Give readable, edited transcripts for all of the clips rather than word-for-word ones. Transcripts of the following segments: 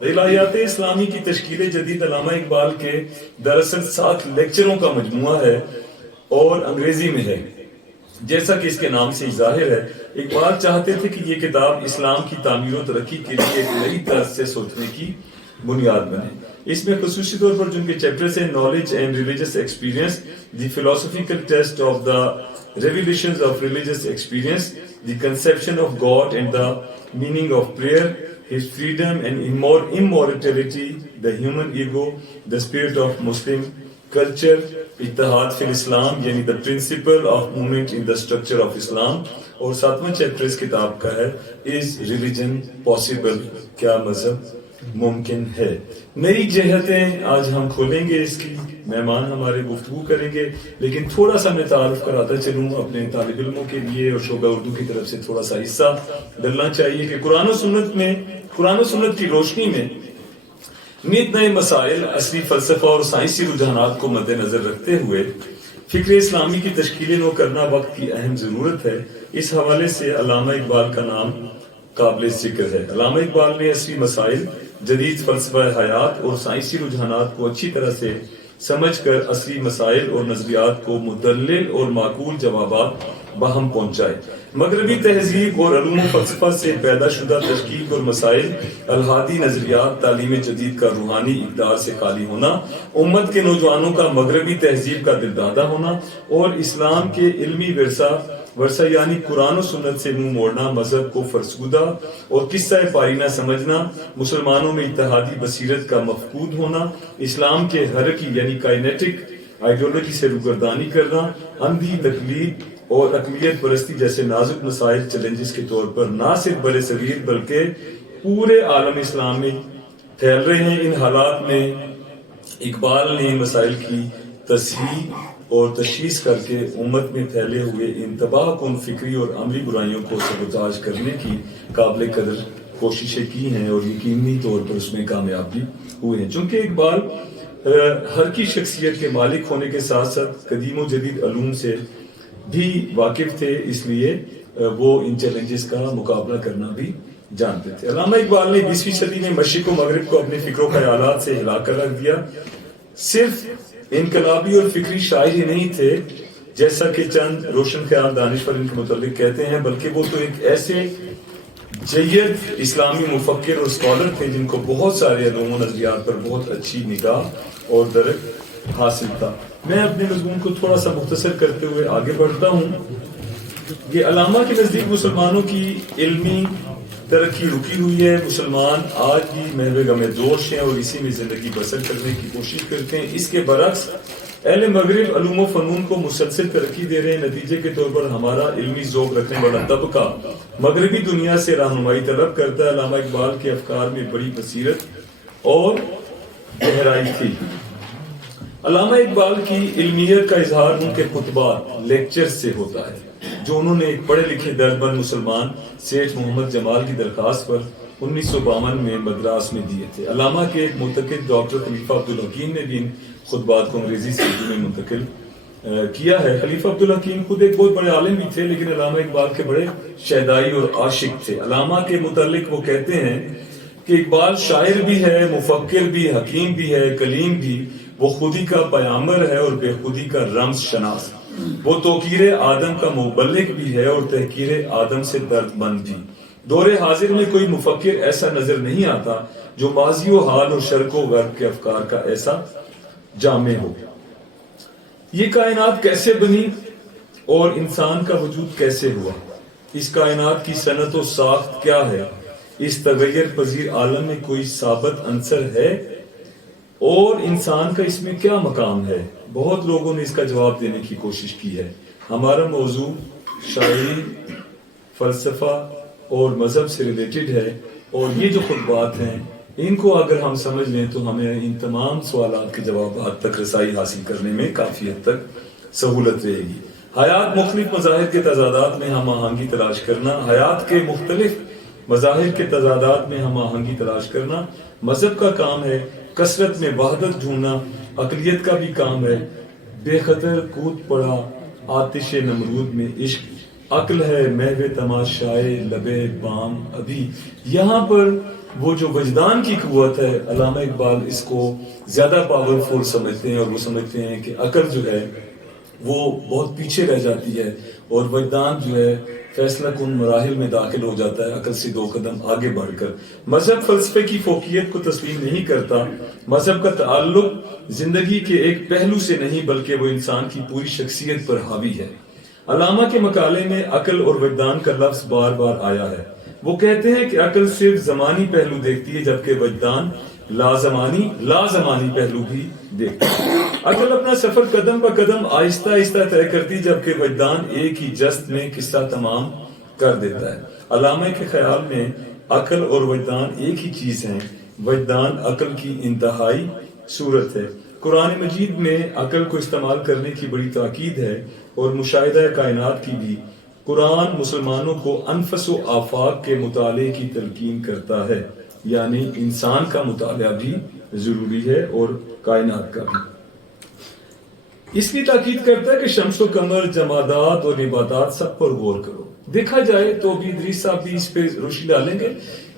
الہیات اسلامی کی تشکیل جدید علامہ اقبال کے دراصل 7 لیکچروں کا مجموعہ ہے اور انگریزی میں ہے۔ جیسا کہ اس کے نام سے ظاہر ہے، اقبال چاہتے تھے کہ یہ کتاب اسلام کی تعمیر و ترقی کے لیے ایک نئی طرز سے سوچنے کی بنیاد بنے۔ اس میں خصوصی طور پر جن کے چیپٹرز ہیں knowledge and religious experience, the philosophical test of the revelations of religious experience, the conception of God and the meaning of prayer, his freedom and immortality, the human ego, the spirit of Muslim culture, اتحاد فی الاسلام یعنی the principle of movement in the structure of Islam، اور 7واں chapter اس کتاب کا ہے is religion possible، کیا مذہب ممکن ہے۔ نئی جہتیں آج ہم کھولیں گے، اس کی مہمان ہمارے گفتگو کریں گے، لیکن تھوڑا سا میں تعارف کراتا چلوں اپنے طالب علموں کے لیے، اور شعبہ اردو کی طرف سے تھوڑا سا حصہ ڈلنا چاہیے کہ قرآن و سنت کی روشنی میں نت نئے مسائل، عصری فلسفہ اور سائنسی رجحانات کو مد نظر رکھتے ہوئے فکر اسلامی کی تشکیل نو کرنا وقت کی اہم ضرورت ہے۔ اس حوالے سے علامہ اقبال کا نام قابل ذکر ہے۔ علامہ اقبال نے عصری مسائل، جدید فلسفہ حیات اور سائنسی رجحانات کو اچھی طرح سے سمجھ کر عصری مسائل اور نظریات کو مدلل اور معقول جوابات باہم پہنچائے۔ مغربی تہذیب اور علوم و فلسفہ سے پیدا شدہ تشکیک اور مسائل، الحادی نظریات، تعلیم جدید کا روحانی اقدار سے خالی ہونا، امت کے نوجوانوں کا مغربی تہذیب کا دلدادہ ہونا اور اسلام کے علمی ورثہ یعنی قرآن و سنت سے منہ موڑنا، مذہب کو فرسودہ اور قصہ پارینہ سمجھنا، مسلمانوں میں اتحادی بصیرت کا مفقود ہونا، اسلام کے حرکی یعنی کائنیٹک آئیڈیولوجی سے روگردانی کرنا، اندھی تقلید اور اقلیت پرستی جیسے نازک مسائل چیلنجز کے طور پر نہ صرف بر صغیر بلکہ پورے عالم اسلام میں پھیل رہے ہیں۔ ان حالات میں اقبال نے ان مسائل کی تصحیح اور تشخیص کر کے امت میں پھیلے ہوئے انتباہ کن فکری اور عملی برائیوں کو سبوتاژ کرنے کی قابل قدر کوششیں کی ہیں اور یقینی طور پر اس میں کامیاب بھی ہوئے ہیں۔ چونکہ اقبال ہر کی شخصیت کے مالک ہونے کے ساتھ ساتھ قدیم و جدید علوم سے بھی واقف تھے، اس لیے وہ ان چیلنجز کا مقابلہ کرنا بھی جانتے تھے۔ علامہ اقبال نے 20ویں صدی میں مشرق و مغرب کو اپنے فکر و خیالات سے ہلا کر رکھ دیا۔ صرف انقلابی اور فکری شاعر ہی نہیں تھے جیسا کہ چند روشن خیال دانشور ان کے متعلق کہتے ہیں، بلکہ وہ تو ایک ایسے جید اسلامی مفکر اور اسکالر تھے جن کو بہت سارے علوم و نظریات پر بہت اچھی نگاہ اور درک حاصل تھا۔ میں اپنے مضمون کو تھوڑا سا مختصر کرتے ہوئے آگے بڑھتا ہوں کہ علامہ کے نزدیک مسلمانوں کی علمی ترقی رکی ہوئی ہے۔ مسلمان آج بھی محو غم دوش ہیں اور اسی میں زندگی بسر کرنے کی کوشش کرتے ہیں۔ اس کے برعکس اہل مغرب علوم و فنون کو مسلسل ترقی دے رہے ہیں۔ نتیجے کے طور پر ہمارا علمی ذوق رکھنے والا طبقہ مغربی دنیا سے رہنمائی طلب کرتا ہے۔ علامہ اقبال کے افکار میں بڑی بصیرت اور گہرائی تھی۔ علامہ اقبال کی علمیت کا اظہار ان کے خطبات، لیکچر سے ہوتا ہے جو انہوں نے ایک پڑھے لکھے درد مسلمان سیٹھ محمد جمال کی درخواست پر 1952 میں مدراس میں دیے تھے۔ علامہ کے ایک منتقد ڈاکٹر خلیفہ عبدالحکیم نے بھی ان خطبات کو انگریزی سے اردو میں منتقل کیا ہے۔ خلیفہ عبدالحکیم خود ایک بہت بڑے عالم بھی تھے، لیکن علامہ اقبال کے بڑے شیدائی اور عاشق تھے۔ علامہ کے متعلق وہ کہتے ہیں کہ اقبال شاعر بھی ہے، مفکر بھی، حکیم بھی ہے، کلیم بھی، وہ خودی کا پیامبر ہے اور بے خودی کا رمز شناس، وہ توقیر آدم کا مبلغ بھی ہے اور تحقیر آدم سے درد مند بھی۔ دور حاضر میں کوئی مفکر ایسا نظر نہیں آتا جو ماضی و حال اور شرق و غرب کے افکار کا ایسا جامع ہو۔ یہ کائنات کیسے بنی اور انسان کا وجود کیسے ہوا؟ اس کائنات کی صنعت و ساخت کیا ہے؟ اس تغیر پذیر عالم میں کوئی ثابت عنصر ہے اور انسان کا اس میں کیا مقام ہے؟ بہت لوگوں نے اس کا جواب دینے کی کوشش کی ہے۔ ہمارا موضوع شاعری، فلسفہ اور مذہب سے ریلیٹڈ ہے، اور یہ جو خطبات ہیں ان کو اگر ہم سمجھ لیں تو ہمیں ان تمام سوالات کے جوابات تک رسائی حاصل کرنے میں کافی حد تک سہولت رہے گی۔ حیات مختلف مظاہر کے تضادات میں ہم آہنگی تلاش کرنا، حیات کے مختلف مظاہر کے تضادات میں ہم آہنگی تلاش کرنا مذہب کا کام ہے۔ کثرت میں وحدت ڈھونڈنا اقلیت کا بھی کام ہے۔ بے خطر کود پڑا آتش نمرود میں عشق، عقل ہے محو تماشائے لبے بام ابھی۔ یہاں پر وہ جو وجدان کی قوت ہے، علامہ اقبال اس کو زیادہ پاورفل سمجھتے ہیں، اور وہ سمجھتے ہیں کہ عقل جو ہے وہ بہت پیچھے رہ جاتی ہے، اور وجدان جو ہے فیصلہ کن مراحل میں داخل ہو جاتا ہے عقل سے 2 قدم آگے بڑھ کر۔ مذہب فلسفے کی فوقیت کو تسلیم نہیں کرتا۔ مذہب کا تعلق زندگی کے ایک پہلو سے نہیں بلکہ وہ انسان کی پوری شخصیت پر حاوی ہے۔ علامہ کے مقالے میں عقل اور وجدان کا لفظ بار بار آیا ہے۔ وہ کہتے ہیں کہ عقل صرف زمانی پہلو دیکھتی ہے، جبکہ وجدان لازمانی پہلو بھی دیکھتا ہے۔ عقل اپنا سفر قدم بہ قدم آہستہ آہستہ طے کرتی، جبکہ وجدان ایک ہی جست میں قصہ تمام کر دیتا ہے۔ علامہ کے خیال میں عقل اور وجدان ایک ہی چیز ہیں۔ وجدان عقل کی انتہائی صورت ہے۔ قرآن مجید میں عقل کو استعمال کرنے کی بڑی تاکید ہے، اور مشاہدہ کائنات کی بھی۔ قرآن مسلمانوں کو انفس و آفاق کے مطالعے کی تلقین کرتا ہے، یعنی انسان کا مطالعہ بھی ضروری ہے اور کائنات کا بھی۔ اس لیے تاکید کرتا ہے کہ شمس و قمر، جمادات اور نباتات سب پر غور کرو۔ دیکھا جائے تو بھی ادریس صاحب بھی اس پہ روشنی ڈالیں گے،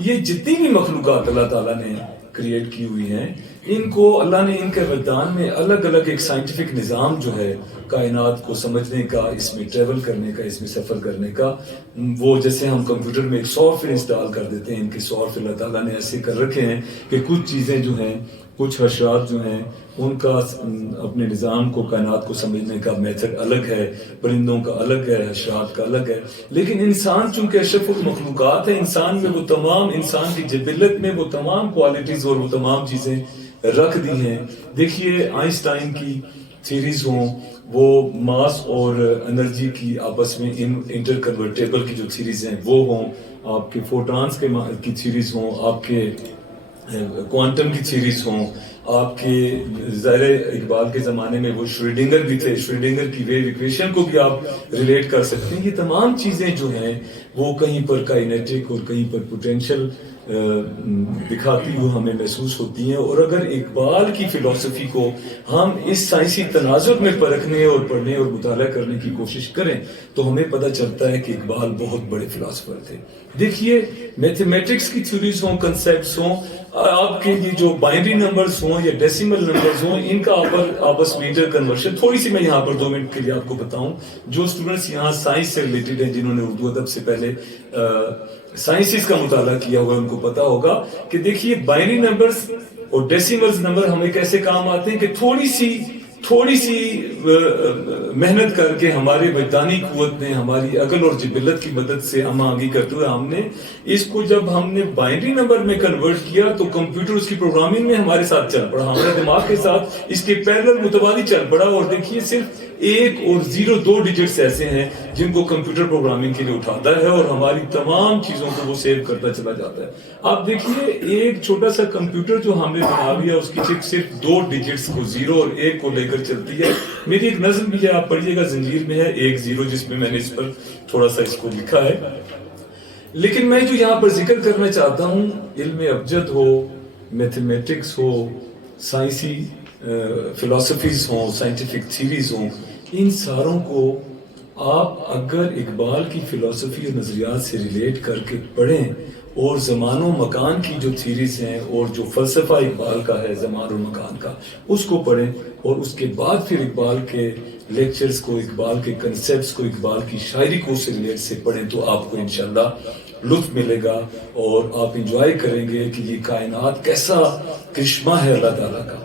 یہ جتنی بھی مخلوقات اللہ تعالیٰ نے کریٹ کی ہوئی ہیں، ان کو اللہ نے ان کے وجدان میں الگ الگ ایک سائنٹیفک نظام جو ہے کائنات کو سمجھنے کا، اس میں ٹریول کرنے کا، اس میں سفر کرنے کا، وہ جیسے ہم کمپیوٹر میں ایک سافٹ ویئر انسٹال کر دیتے ہیں، ان کے سافٹ ویئر اللہ تعالیٰ نے ایسے کر رکھے ہیں کہ کچھ چیزیں جو ہیں، کچھ حشرات جو ہیں، ان کا اپنے نظام کو، کائنات کو سمجھنے کا میتھڈ الگ ہے، پرندوں کا الگ ہے، حشرات کا الگ ہے۔ لیکن انسان چونکہ اشرف المخلوقات ہے، انسان میں وہ تمام، انسان کی جبلت میں وہ تمام کوالٹیز اور وہ تمام چیزیں رکھ دی ہیں۔ دیکھیے آئنسٹائن کی تھیریز ہوں، وہ ماس اور انرجی کی آپس میں انٹر کنورٹیبل کی جو تھیریز ہیں وہ ہوں، آپ کے فوٹانز کی تھیریز ہوں، آپ کے کوانٹم کی تھیریز ہوں، آپ کے ظاہر اقبال کے زمانے میں وہ شریڈنگر بھی تھے، شریڈنگر کی ویو ایکویشن کو بھی آپ ریلیٹ کر سکتے ہیں۔ یہ تمام چیزیں جو ہیں وہ کہیں پر کائنیٹک اور کہیں پر پوٹینشل دکھاتی ہوئی ہمیں محسوس ہوتی ہیں۔ اور اگر اقبال کی فلسفی کو ہم اس سائنسی تناظر میں پرکھنے اور پڑھنے اور مطالعہ کرنے کی کوشش کریں تو ہمیں پتہ چلتا ہے کہ اقبال بہت بڑے فلاسفر تھے۔ دیکھیے میتھمیٹکس کی تھیوریز ہوں، کنسیپٹس ہوں، آپ کے یہ جو بائنری نمبرز ہوں یا ڈیسیمل نمبرز ہوں، ان کا آپس میں انٹر کنورشن تھوڑی سی میں یہاں پر 2 منٹ کے لیے آپ کو بتاؤں۔ جو اسٹوڈنٹس یہاں سائنس سے ریلیٹڈ ہیں، جنہوں نے اردو ادب سے پہلے سائنسز کا مطالعہ کیا ہوا، ان کو پتا ہوگا کہ دیکھیے بائنری نمبرز اور ڈیسیملز نمبر ہمیں کیسے کام آتے ہیں کہ تھوڑی سی محنت کر کے ہمارے وجدانی قوت نے، ہماری عقل اور جبلت کی مدد سے ہم آگے کرتے ہوئے ہم نے اس کو جب ہم نے بائنری نمبر میں کنورٹ کیا تو کمپیوٹر اس کی پروگرامنگ میں ہمارے ساتھ چل پڑا، ہمارے دماغ کے ساتھ اس کے پیرلل متبادل چل پڑا۔ اور دیکھیے صرف 1 اور 0 2 ڈیجٹس ایسے ہیں جن کو کمپیوٹر پروگرامنگ کے لیے اٹھاتا ہے اور ہماری تمام چیزوں کو وہ سیو کرتا چلا جاتا ہے۔ آپ دیکھیے ایک چھوٹا سا کمپیوٹر جو ہم نے بنا لیا، اس کی چپ صرف 2 ڈیجٹس کو 0 اور 1 کو لے کر چلتی ہے۔ میری ایک نظم بھی ہے، آپ پڑھیے گا، زنجیر میں ہے 1 0، جس میں نے اس پر تھوڑا سا اس کو لکھا ہے۔ لیکن میں جو یہاں پر ذکر کرنا چاہتا ہوں، علم ابجد ہو، میتھمیٹکس ہو، سائنسی فلسفیز ہوں، سائنٹیفک تھیریز ہوں، ان ساروں کو آپ اگر اقبال کی فلسفی اور نظریات سے ریلیٹ کر کے پڑھیں اور زمان و مکان کی جو تھیریز ہیں اور جو فلسفہ اقبال کا ہے زمان و مکان کا، اس کو پڑھیں اور اس کے بعد پھر اقبال کے لیکچرز کو، اقبال کے کنسیپٹس کو، اقبال کی شاعری کو اس ریلیٹ سے پڑھیں تو آپ کو انشاءاللہ لطف ملے گا اور آپ انجوائے کریں گے کہ یہ کائنات کیسا کرشمہ ہے اللہ تعالیٰ کا،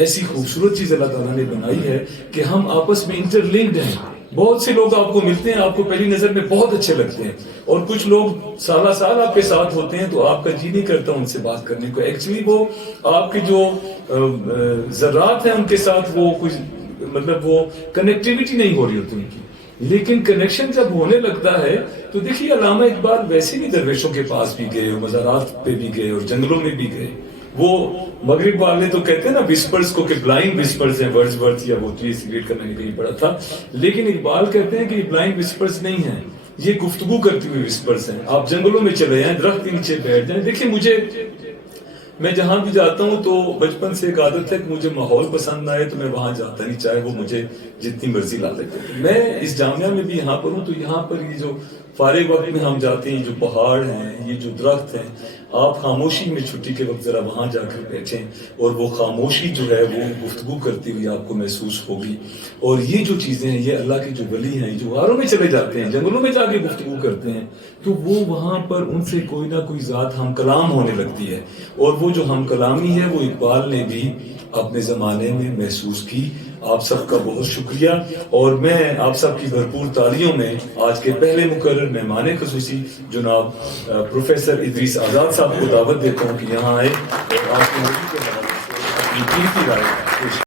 ایسی خوبصورت چیز اللہ تعالیٰ نے بنائی ہے کہ ہم آپس میں انٹر لنکڈ ہیں۔ بہت سے لوگ آپ کو ملتے ہیں، آپ کو پہلی نظر میں بہت اچھے لگتے ہیں، اور کچھ لوگ سالہ سال آپ کے ساتھ ہوتے ہیں تو آپ کا جی نہیں کرتا ان سے بات کرنے کو۔ ایکچولی وہ آپ کے جو ذرات ہیں ان کے ساتھ وہ کچھ مطلب وہ کنیکٹیویٹی نہیں ہو رہی ہوتی ان کی، لیکن کنیکشن جب ہونے لگتا ہے تو دیکھیے علامہ اقبال ویسے بھی درویشوں کے پاس بھی گئے اور مزارات پہ بھی گئے اور جنگلوں میں بھی گئے۔ وہ مغرب والے تو کہتے ہیں نا وسپرز کو کہ بلائنڈ وسپرز ہیں، ورڈز ورتھ یا وہ چیز ریڈ کرنے نے کہیں پڑھا تھا، لیکن اقبال کہتے ہیں کہ یہ بلائنڈ وسپرز نہیں ہیں، یہ گفتگو کرتی ہوئی وسپرز ہیں۔ آپ جنگلوں میں چلے جائیں، درخت کے نیچے بیٹھ جائیں، دیکھیں میں جہاں بھی جاتا ہوں تو بچپن سے ایک عادت ہے کہ مجھے ماحول پسند آئے تو میں وہاں جاتا نہیں، چاہے وہ مجھے جتنی مرضی لا لیتے۔ میں اس جامعہ میں بھی یہاں پر ہوں تو یہاں پر یہ جو فارغ وقت میں ہم جاتے ہیں، جو پہاڑ ہیں، یہ جو درخت ہیں، آپ خاموشی میں چھٹی کے وقت ذرا وہاں جا کر بیٹھیں اور وہ خاموشی جو ہے وہ گفتگو کرتی ہوئی آپ کو محسوس ہوگی. اور یہ جو چیزیں ہیں یہ اللہ کے جو ولی ہیں جو غاروں میں چلے جاتے ہیں جنگلوں میں جا کے گفتگو کرتے ہیں تو وہ وہاں پر ان سے کوئی نہ کوئی ذات ہم کلام ہونے لگتی ہے. اور وہ جو ہم کلامی ہے وہ اقبال نے بھی اپنے زمانے میں محسوس کی. آپ سب کا بہت شکریہ اور میں آپ سب کی بھرپور تالیوں میں آج کے پہلے مقرر مہمان خصوصی جناب پروفیسر ادریس آزاد صاحب کو دعوت دیتا ہوں کہ یہاں آئے اور آپ کے موضوع کے بارے میں اپنی قیمتی رائے پیش